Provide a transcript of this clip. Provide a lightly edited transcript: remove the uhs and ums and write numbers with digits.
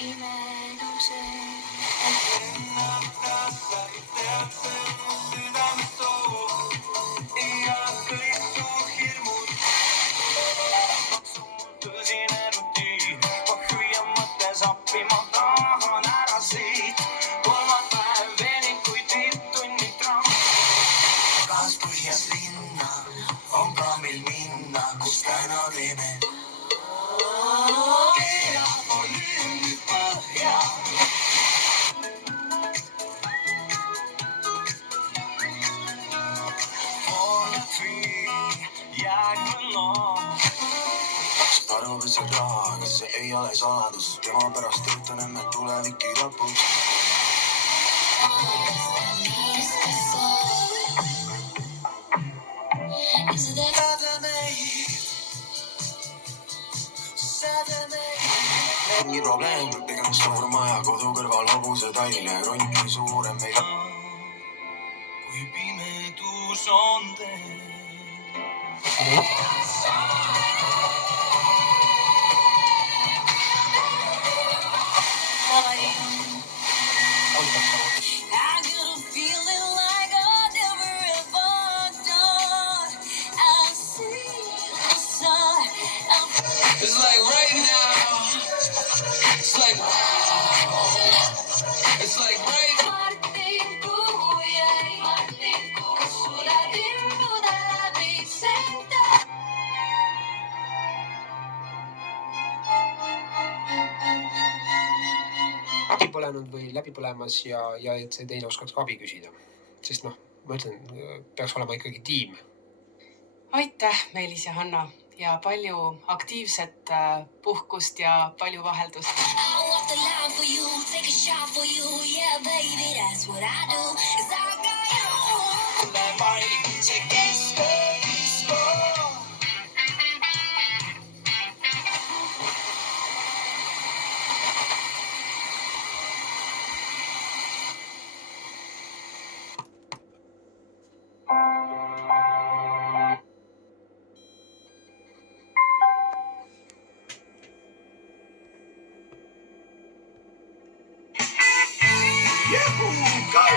pimeduse. ja kõik su hirmud. Tõsine rutiin, ma hüüan mõttes appi, ma tahan ära siit. Kolmas päev venib kui tipp-tunni tramm. Kas põhjas linna on ka meil minna, kus täna teeme? Keera volüümi põhja. Arvaves on raha, kas see ei ole saladus? Tema pärast töötan enne tuleviki lõpuks. Mingi probleem, pigem suur maja, kodu kõrval hobuse talja, ronki suurem meil. Kui pimedus on tee. It's like right now. It's like wow. It's like right. Martin Kuku, kas sulle timbuda läbi senta? Läbi põlenud või läbi põlemas ja et see teine oskaks ka abi küsida. Sest noh, ma ütlen, peaks olema ikkagi tiim. Aitäh, Meelis ja Hanna. Ja palju aktiivset puhkust ja palju vaheldust. Juhu, go!